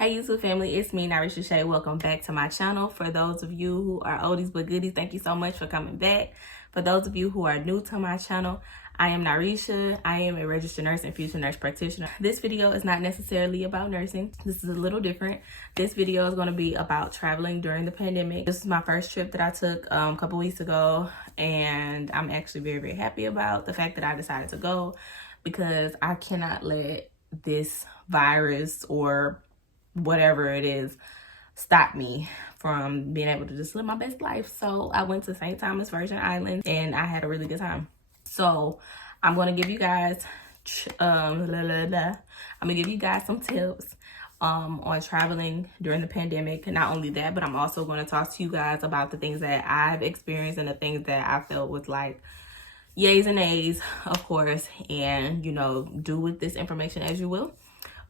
Hey YouTube family, it's me, Narisha Shay. Welcome back to my channel. For those of you who are oldies but goodies, thank you so much for coming back. For those of you who are new to my channel, I am Narisha. I am a registered nurse and future nurse practitioner. This video is not necessarily about nursing. This is a little different. This video is going to be about traveling during the pandemic. This is my first trip that I took a couple weeks ago, and I'm actually very happy about the fact that I decided to go, because I cannot let this virus or whatever it is stop me from being able to just live my best life. So I went to St. Thomas Virgin Islands and I had a really good time. So I'm going to give you guys I'm gonna give you guys some tips on traveling during the pandemic. And not only that, but I'm also going to talk to you guys about the things that I've experienced and the things that I felt was like yays and nays, of course, and do with this information as you will.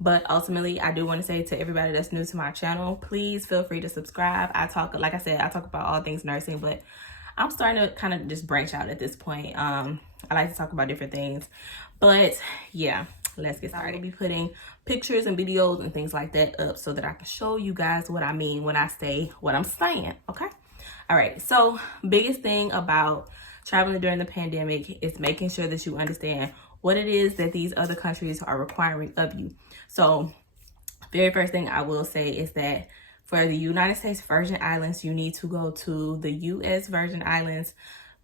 But ultimately, I do want to say to everybody that's new to my channel, please feel free to subscribe. Like I said, I talk about all things nursing, but I'm starting to kind of just branch out at this point. I like to talk about different things. But yeah, let's get started. I'll be putting pictures and videos and things like that up so that I can show you guys what I mean when I say what I'm saying, okay? All right, so biggest thing about traveling during the pandemic is making sure that you understand what it is that these other countries are requiring of you. So very first thing I will say is that for the United States Virgin Islands, you need to go to the US Virgin Islands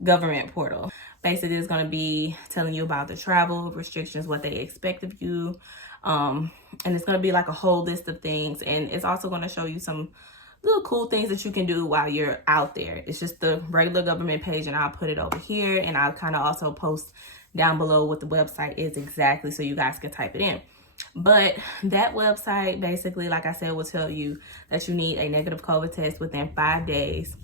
government portal. Basically, it's going to be telling you about the travel restrictions, what they expect of you. And it's going to be like a whole list of things. And it's also going to show you some little cool things that you can do while you're out there. It's just the regular government page, and I'll put it over here. And I'll kind of also post down below what the website is exactly so you guys can type it in. But that website basically, like I said, will tell you that you need a negative COVID test within 5 days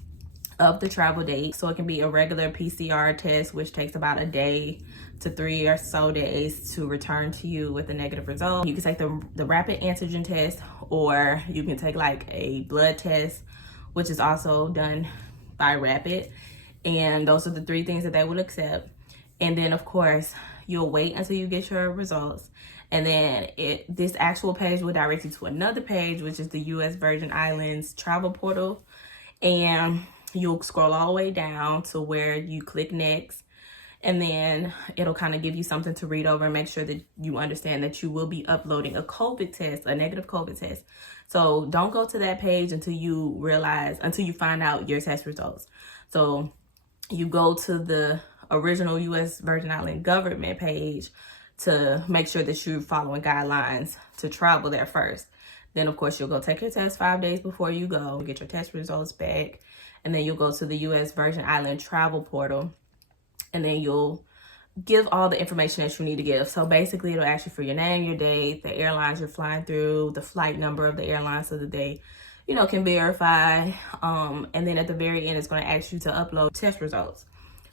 of the travel date. So it can be a regular PCR test, which takes about a day to 3 or so days to return to you with a negative result. You can take the rapid antigen test, or you can take like a blood test, which is also done by rapid. And those are the 3 things that they will accept. And then of course, you'll wait until you get your results. And then this actual page will direct you to another page, which is the US Virgin Islands travel portal. And you'll scroll all the way down to where you click next. And then it'll kind of give you something to read over and make sure that you understand that you will be uploading a COVID test, a negative COVID test. So don't go to that page until you find out your test results. So you go to the original US Virgin Island government page to make sure that you're following guidelines to travel there first. Then of course you'll go take your test 5 days before you go, get your test results back, and then you'll go to the US Virgin Island travel portal, and then you'll give all the information that you need to give. So basically it'll ask you for your name, your date, the airlines you're flying through, the flight number of the airline so that they can verify. And then at the very end, it's going to ask you to upload test results.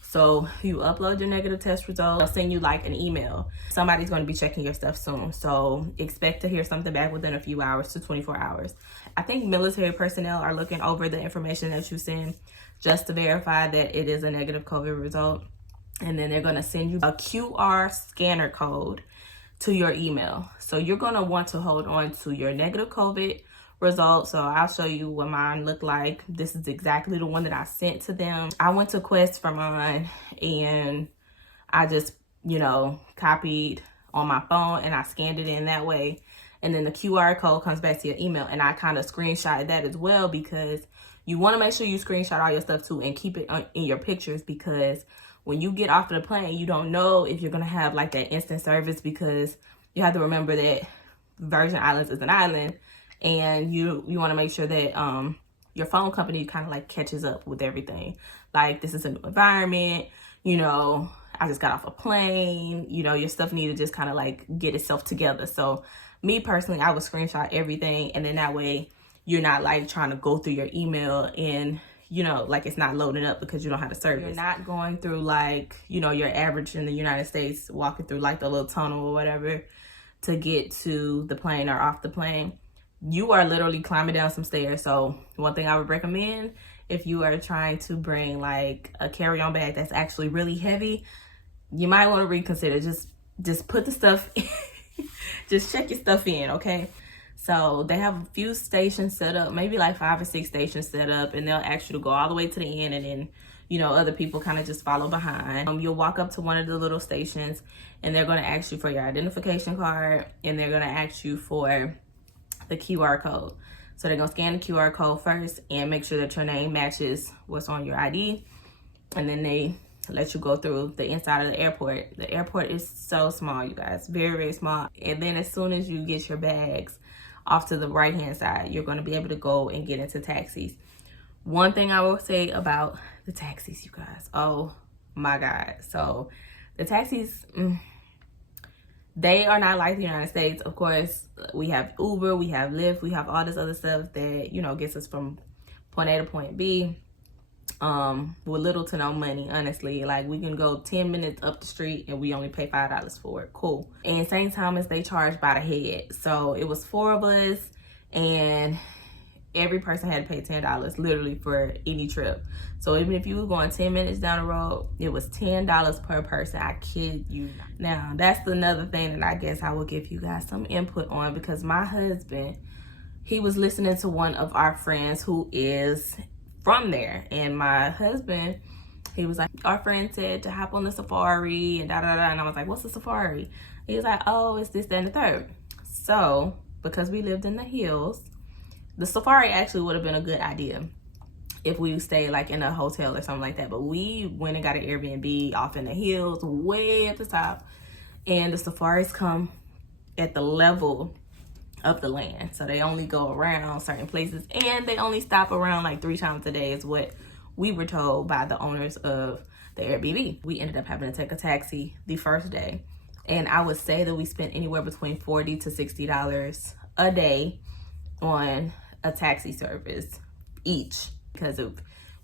So you upload your negative test results, they'll send you like an email. Somebody's going to be checking your stuff soon. So expect to hear something back within a few hours to 24 hours. I think military personnel are looking over the information that you send just to verify that it is a negative COVID result. And then they're going to send you a QR scanner code to your email. So you're going to want to hold on to your negative COVID results. So I'll show you what mine looked like. This is exactly the one that I sent to them. I went to Quest for mine, and I just copied on my phone and I scanned it in that way, and then the QR code comes back to your email. And I kind of screenshot that as well, because you want to make sure you screenshot all your stuff too and keep it in your pictures, because when you get off of the plane, you don't know if you're going to have like that instant service, because you have to remember that Virgin Islands is an island. And you want to make sure that your phone company kind of like catches up with everything. Like, this is a new environment, I just got off a plane, your stuff need to just kind of like get itself together. So me personally, I would screenshot everything, and then that way you're not like trying to go through your email and like it's not loading up because you don't have the service. You're not going through like your average in the United States, walking through like the little tunnel or whatever to get to the plane or off the plane. You are literally climbing down some stairs. So one thing I would recommend, if you are trying to bring like a carry-on bag that's actually really heavy, you might want to reconsider. Just put the stuff just check your stuff in, okay? So they have a few stations set up, maybe like 5 or 6 stations set up, and they'll ask you to go all the way to the end, and then, you know, other people kind of just follow behind. You'll walk up to one of the little stations, and they're going to ask you for your identification card, and they're going to ask you for the QR code. So they're going to scan the QR code first and make sure that your name matches what's on your ID, and then they let you go through the inside of the airport. The airport is so small, you guys, very, very small. And then as soon as you get your bags off to the right hand side, you're going to be able to go and get into taxis. One thing I will say about the taxis, you guys, oh my God. So the taxis, they are not like the United States. Of course, we have Uber, we have Lyft, we have all this other stuff that, you know, gets us from point A to point B with little to no money, honestly. Like, we can go 10 minutes up the street and we only pay $5 for it. Cool. In St. Thomas, they charge by the head. So it was 4 of us, and every person had to pay $10 literally for any trip. So even if you were going 10 minutes down the road, it was $10 per person. I kid you not. Now, that's another thing that I guess I will give you guys some input on, because my husband, he was listening to one of our friends who is from there, and my husband, he was like, our friend said to hop on the safari and da da da, and I was like, what's the safari? He was like, oh, it's this, that, and the third. So because we lived in the hills, the safari actually would have been a good idea if we stayed like in a hotel or something like that. But we went and got an Airbnb off in the hills, way at the top, and the safaris come at the level of the land. So they only go around certain places, and they only stop around like 3 times a day is what we were told by the owners of the Airbnb. We ended up having to take a taxi the first day, and I would say that we spent anywhere between $40 to $60 a day on a taxi service each, because if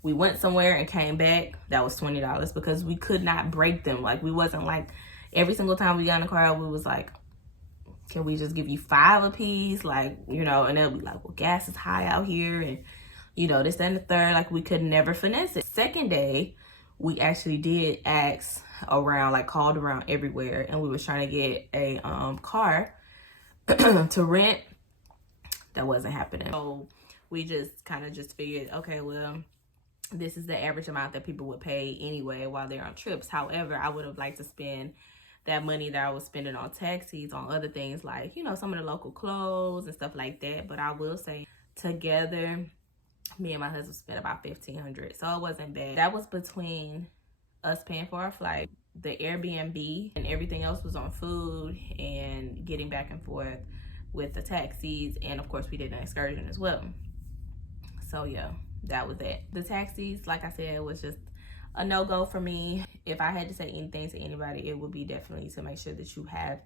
we went somewhere and came back, that was $20, because we could not break them. Like, we wasn't like every single time we got in the car, we was like, can we just give you 5 a piece? Like, you know, and they'll be like, well, gas is high out here, and, you know, this, that, and the third. Like, we could never finesse it. Second day, we actually did ask around, like called around everywhere, and we was trying to get a car to rent. That wasn't happening. So we just kind of just figured, okay, well, this is the average amount that people would pay anyway while they're on trips. However, I would have liked to spend that money that I was spending on taxis on other things, like, you know, some of the local clothes and stuff like that. But I will say, together, me and my husband spent about $1,500, so it wasn't bad. That was between us paying for our flight, the Airbnb, and everything else was on food and getting back and forth with the taxis, and of course we did an excursion as well. So yeah, that was it. The taxis, like I said, was just a no-go for me. If I had to say anything to anybody, it would be definitely to make sure that you have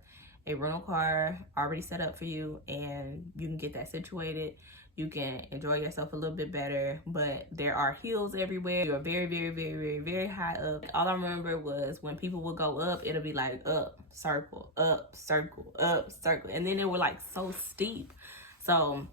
a rental car already set up for you, and you can get that situated. You can enjoy yourself a little bit better, but there are hills everywhere. You're very, very, very, very, very high up. All I remember was when people would go up, it'll be like up, circle, up, circle, up, circle. And then they were like so steep. So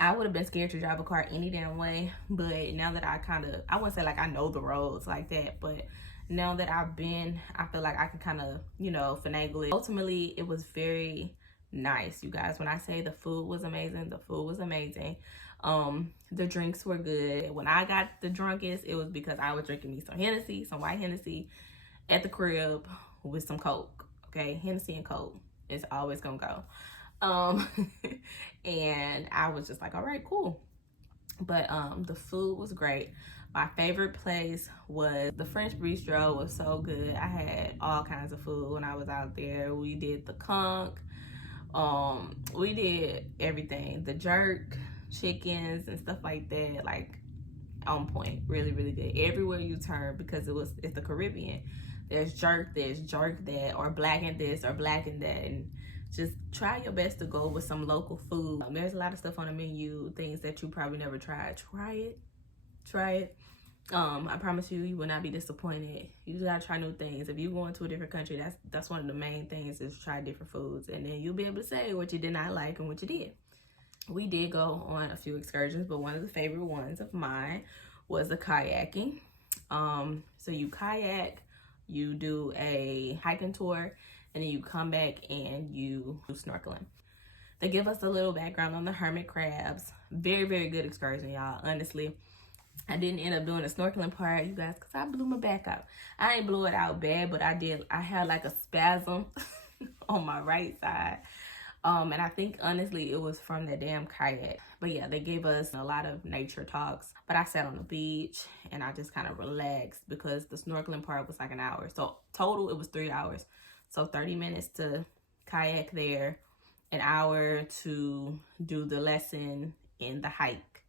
I would have been scared to drive a car any damn way. But now that I wouldn't say like I know the roads like that, but now that I've been, I feel like I can kind of, you know, finagle it. Ultimately, it was very nice, you guys. When I say the food was amazing, the food was amazing. The drinks were good. When I got the drunkest, it was because I was drinking me some Hennessy, some white Hennessy at the crib with some Coke. Okay, Hennessy and Coke is always gonna go. And I was just like, all right, cool. But the food was great. My favorite place was the French Bistro. Was so good. I had all kinds of food when I was out there. We did the conch. We did everything. The jerk chickens and stuff like that. Like, on point. Really, really good. Everywhere you turn, because it's the Caribbean. There's jerk this, jerk that, or blackened this, or blackened that. And just try your best to go with some local food. There's a lot of stuff on the menu, things that you probably never tried. Try it. I promise you, you will not be disappointed. You just gotta try new things. If you go into a different country, that's one of the main things, is try different foods, and then you'll be able to say what you did not like and what you did. We did go on a few excursions, but one of the favorite ones of mine was the kayaking. So you kayak, you do a hiking tour, and then you come back and you do snorkeling. They give us a little background on the hermit crabs. Very, very good excursion, y'all. Honestly, I didn't end up doing the snorkeling part, you guys, because I blew my back out. I ain't blew it out bad, but I had like a spasm on my right side. And I think honestly it was from the damn kayak. But yeah, they gave us a lot of nature talks. But I sat on the beach and I just kind of relaxed because the snorkeling part was like an hour. So total it was 3 hours. So 30 minutes to kayak there, an hour to do the lesson and the hike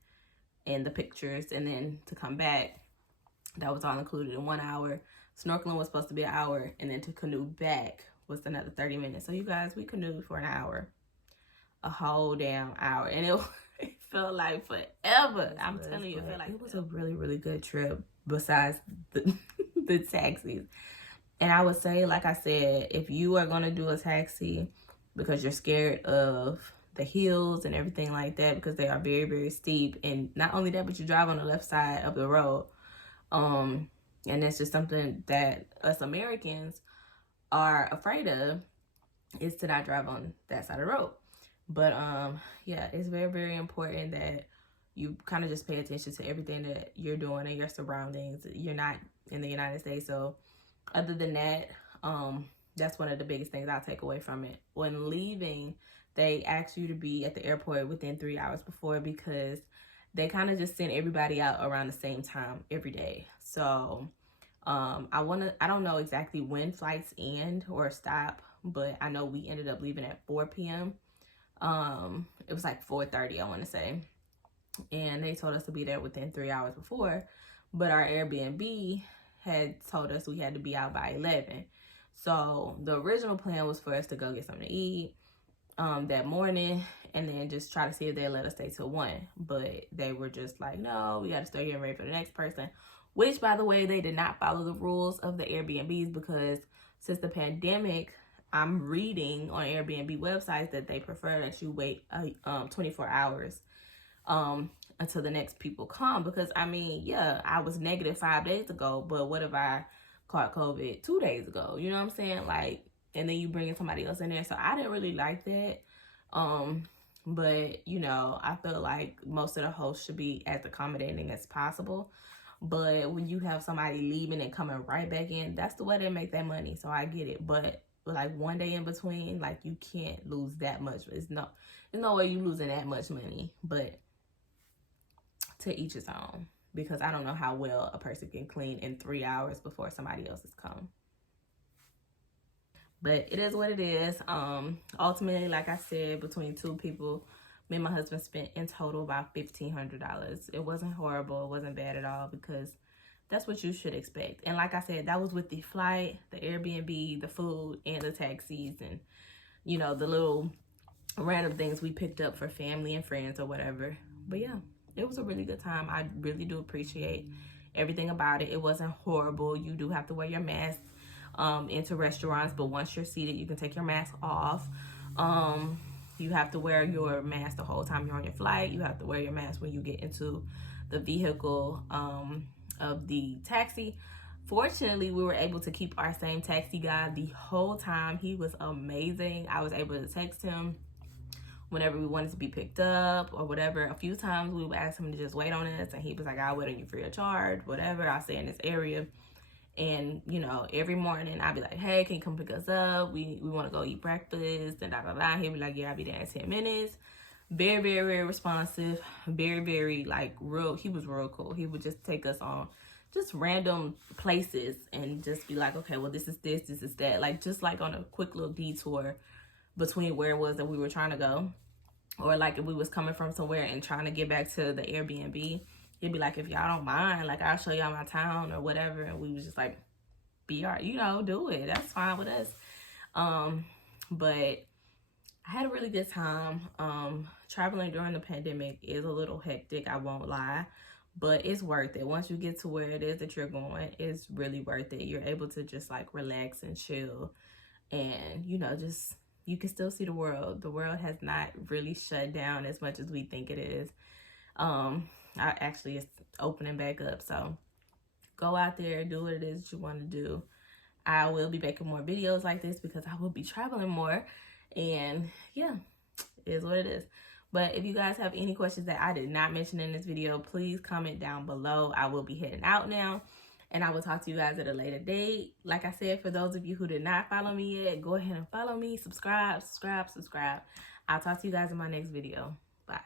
and the pictures, and then to come back. That was all included in 1 hour. Snorkeling was supposed to be an hour, and then to canoe back was another 30 minutes. So you guys, we canoed for an hour, a whole damn hour, and it felt like forever. I'm telling you, it was a really, really good trip besides the taxis. And I would say, like I said, if you are gonna do a taxi because you're scared of the hills and everything like that, because they are very, very steep, and not only that, but you drive on the left side of the road, and that's just something that us Americans are afraid of, is to not drive on that side of the road. But yeah, it's very, very important that you kind of just pay attention to everything that you're doing and your surroundings. You're not in the United States, so other than that, that's one of the biggest things I'll take away from it. When leaving, they ask you to be at the airport within 3 hours before, because they kind of just send everybody out around the same time every day. So I don't know exactly when flights end or stop, but I know we ended up leaving at 4 p.m. It was like 4:30, I want to say. And they told us to be there within 3 hours before, but our Airbnb had told us we had to be out by 11. So the original plan was for us to go get something to eat that morning, and then just try to see if they let us stay till 1. But they were just like, no, we got to stay here and wait for the next person. Which, by the way, they did not follow the rules of the Airbnbs, because since the pandemic, I'm reading on Airbnb websites that they prefer that you wait 24 hours until the next people come. Because I mean, yeah, I was negative 5 days ago, but what if I caught COVID 2 days ago? You know what I'm saying? Like, and then you bring in somebody else in there. So I didn't really like that. But you know, I feel like most of the hosts should be as accommodating as possible. But when you have somebody leaving and coming right back in, that's the way they make their money. So I get it. But like 1 day in between, like, you can't lose that much. There's no way you losing that much money. But to each his own, because I don't know how well a person can clean in 3 hours before somebody else has come. But it is what it is. Ultimately, like I said, between 2 people, me and my husband spent in total about $1,500. It wasn't horrible. It wasn't bad at all, because that's what you should expect. And like I said, that was with the flight, the Airbnb, the food, and the taxis, and, you know, the little random things we picked up for family and friends or whatever. But yeah, it was a really good time. I really do appreciate everything about it. It wasn't horrible. You do have to wear your mask into restaurants, but once you're seated, you can take your mask off. You have to wear your mask the whole time you're on your flight. You have to wear your mask when you get into the vehicle of the taxi. Fortunately, we were able to keep our same taxi guy the whole time. He was amazing. I was able to text him whenever we wanted to be picked up or whatever. A few times we would ask him to just wait on us, and he was like, I'll wait on you free of charge, whatever. I'll stay in this area. And, you know, every morning I'd be like, hey, can you come pick us up? We want to go eat breakfast, and He'd be like, yeah, I'll be there in 10 minutes. Very, very, very responsive. Very, very, like, real. He was real cool. He would just take us on just random places and just be like, okay, well, this is this is that. Like, just like on a quick little detour between where it was that we were trying to go. Or like if we was coming from somewhere and trying to get back to the Airbnb, he'd be like, if y'all don't mind, like, I'll show y'all my town or whatever. And we was just like, you know, do it. That's fine with us. But I had a really good time. Traveling during the pandemic is a little hectic, I won't lie, but it's worth it. Once you get to where it is that you're going, it's really worth it. You're able to just like relax and chill, and, you know, just, you can still see the world. The world has not really shut down as much as we think it is. Actually, it's opening back up. So go out there, do what it is that you want to do. I will be making more videos like this because I will be traveling more. And yeah, It is what it is. But if you guys have any questions that I did not mention in this video, please comment down below. I will be heading out now, and I will talk to you guys at a later date. Like I said, for those of you who did not follow me yet, go ahead and follow me. Subscribe. I'll talk to you guys in my next video. Bye.